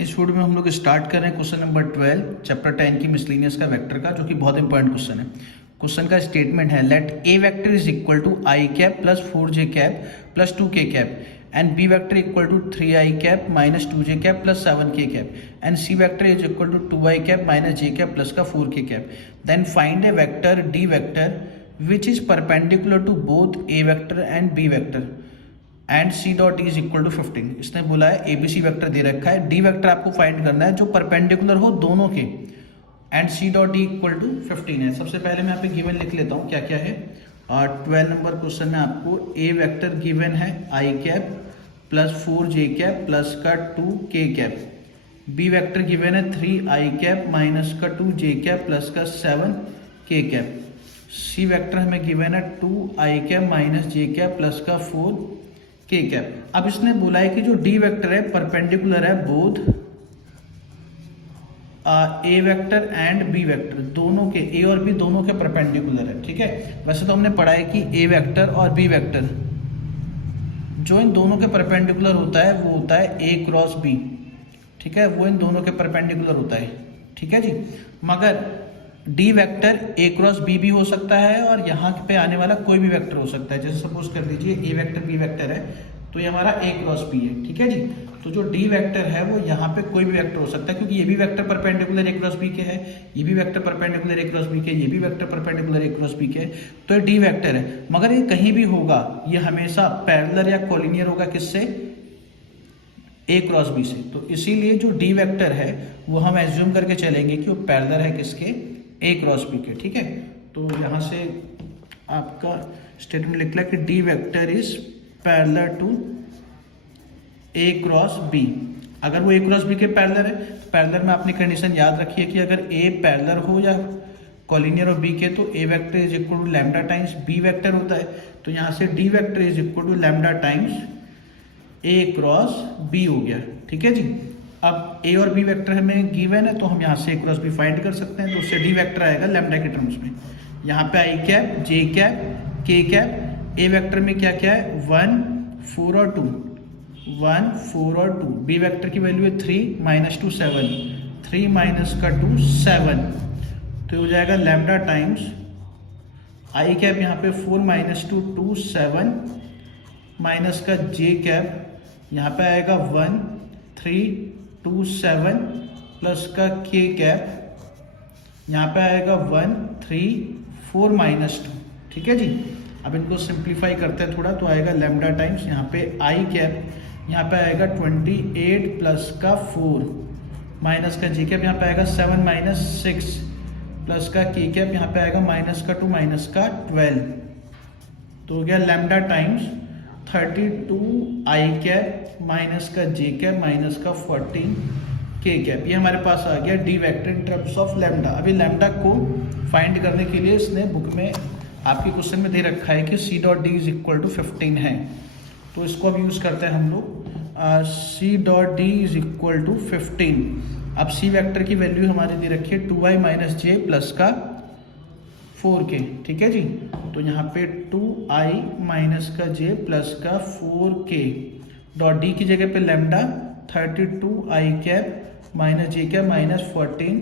इस वीडियो में हम लोग स्टार्ट कर रहे हैं क्वेश्चन नंबर 12 चैप्टर 10 की मिसलेनियस का वेक्टर का, जो कि बहुत इंपॉर्टेंट क्वेश्चन है। क्वेश्चन का स्टेटमेंट है let A vector is equal to I cap plus 4j cap plus 2k cap and B vector equal to 3i cap minus 2j cap plus 7k cap and C vector is equal to 2i cap minus j cap plus का 4k cap. Then find a vector D vector which is perpendicular to both A vector and B vector and C dot is equal to 15। इसने बोला है ABC vector दे रखा है, D vector आपको find करना है जो परपेंडिकुलर हो दोनों के, and C dot E equal to 15 है। सबसे पहले मैं यहाँ पे गिवन लिख लेता हूँ क्या क्या है। और 12 नंबर क्वेश्चन में आपको ए वेक्टर गिवन है i cap plus 4j cap plus का 2k cap, B vector given है 3i कैप माइनस का 2j कैप प्लस का 7k कैप, सी वेक्टर हमें गिवन है 2i cap minus j cap plus का 4k कैप। अब इसने बोला है कि जो डी वेक्टर है परपेंडिकुलर है both A vector and B vector, दोनों के ए और बी दोनों के परपेंडिकुलर है। ठीक है, वैसे तो हमने पढ़ा है कि ए वेक्टर और बी वेक्टर जो इन दोनों के परपेंडिकुलर होता है वो होता है ए क्रॉस बी। ठीक है, वो इन दोनों के परपेंडिकुलर होता है। ठीक है जी, मगर D vector A cross B भी हो सकता है और यहाँ पे आने वाला कोई भी वेक्टर हो सकता है। जैसे सपोज कर लीजिए ए वेक्टर बी वेक्टर है तो ये हमारा ए क्रॉस बी है। ठीक है जी, तो जो डी वेक्टर है वो यहाँ पे कोई भी वेक्टर हो सकता है, क्योंकि ये भी vector perpendicular A cross B के है, ये भी vector perpendicular A cross B के, ये भी vector perpendicular A cross B के है, तो ये डी वेक्टर है। मगर ये कहीं भी होगा ये हमेशा पैरेलल या कोलिनियर होगा किससे, ए क्रॉस बी से। तो इसीलिए जो डी वेक्टर है वो हम एज्यूम करके चलेंगे कि वो पैरेलल है किसके, ए क्रॉस बी के। ठीक है, तो यहाँ से आपका स्टेटमेंट लिख लिया कि D vector is parallel to A cross B. अगर वो ए क्रॉस बी के पैरेलल है तो पैरेलल में आपने कंडीशन याद रखी है कि अगर ए पैरेलल हो या कॉलिनियर और बी के तो A vector is equal to lambda times B vector होता है। तो यहाँ से D vector is equal to lambda times A cross B हो गया। ठीक है जी, अब ए और बी वेक्टर हमें गिवन है तो हम यहाँ से ए क्रॉस बी फाइंड कर सकते हैं। तो उससे डी वेक्टर आएगा लैम्डा के टर्म्स में। यहाँ पे आई कैप जे कैप के कैप, ए वेक्टर में क्या क्या है 1 4 और 2, 1 4 और 2, बी वेक्टर की वैल्यू है 3 माइनस 2 7, 3 माइनस का 2 7, तो हो जाएगा लैम्डा टाइम्स आई कैप यहाँ पे 4 माइनस 2 2 7 माइनस का जे कैप यहाँ पे आएगा 1 3 2 7 प्लस का के कैप यहाँ पे आएगा 1 3 4 माइनस 2। ठीक है जी, अब इनको सिंप्लीफाई करते हैं थोड़ा तो आएगा लैम्डा टाइम्स यहाँ पे आई कैप यहाँ पे आएगा 28 प्लस का 4 माइनस का जी कैप यहाँ पे आएगा 7 माइनस 6 प्लस का के कैप यहाँ पे आएगा माइनस का 2 माइनस का 12, तो हो गया lambda times 32 I cap minus का जे कैप माइनस का 14 के कैप। ये हमारे पास आ गया D vector in terms of lambda. अभी लैम्डा को फाइंड करने के लिए इसने बुक में आपके क्वेश्चन में दे रखा है कि C dot D is equal to 15 है, तो इसको अब यूज करते हैं हम लोग। C dot D is equal to 15। अब सी वेक्टर की वैल्यू हमारी दे रखी है 2i माइनस जे प्लस का 4k। ठीक है जी, तो यहाँ पे 2i माइनस का जे प्लस का 4k डॉट डी की जगह पे lambda 32i cap minus J cap minus 14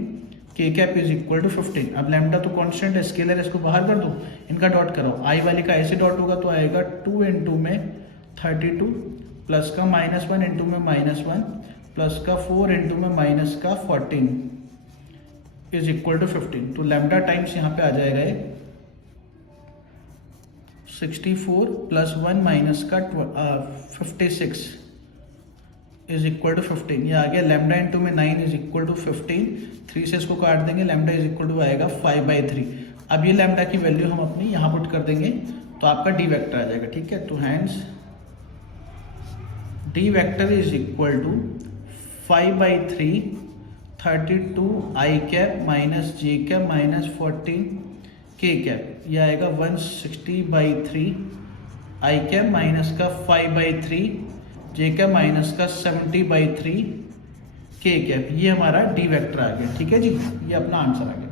K cap is equal to 15। अब लैम्डा तो कांस्टेंट है, स्केलर है, इसको बाहर कर दो, इनका डॉट करो। आई वाली का ऐसे डॉट होगा तो आएगा 2 इंटू में 32 प्लस का -1 इंटू में -1 प्लस का 4 इंटू में माइनस का 14 इज इक्वल टू 15। तो लैम्डा टाइम्स यहाँ पे आ जाएगा ये 64 प्लस 1 माइनस का 56 इज इक्वल टू 15। ये आ गया लैम्डा इंटू में 9 इज इक्वल टू 15, 3 से इसको काट देंगे, लैम्डा इज इक्वल टू आएगा 5/3। अब ये लैम्डा की वैल्यू हम अपनी यहाँ पुट कर देंगे तो आपका डी वेक्टर आ जाएगा। ठीक है, तो hence D vector is equal to 5/3 32 I cap minus J cap minus 14 K cap, ये आएगा 160/3 आई कैप माइनस का 5/3 जे कैप माइनस का 70/3 के कैप। ये हमारा डी वेक्टर आ गया। ठीक है जी, ये अपना आंसर आ गया।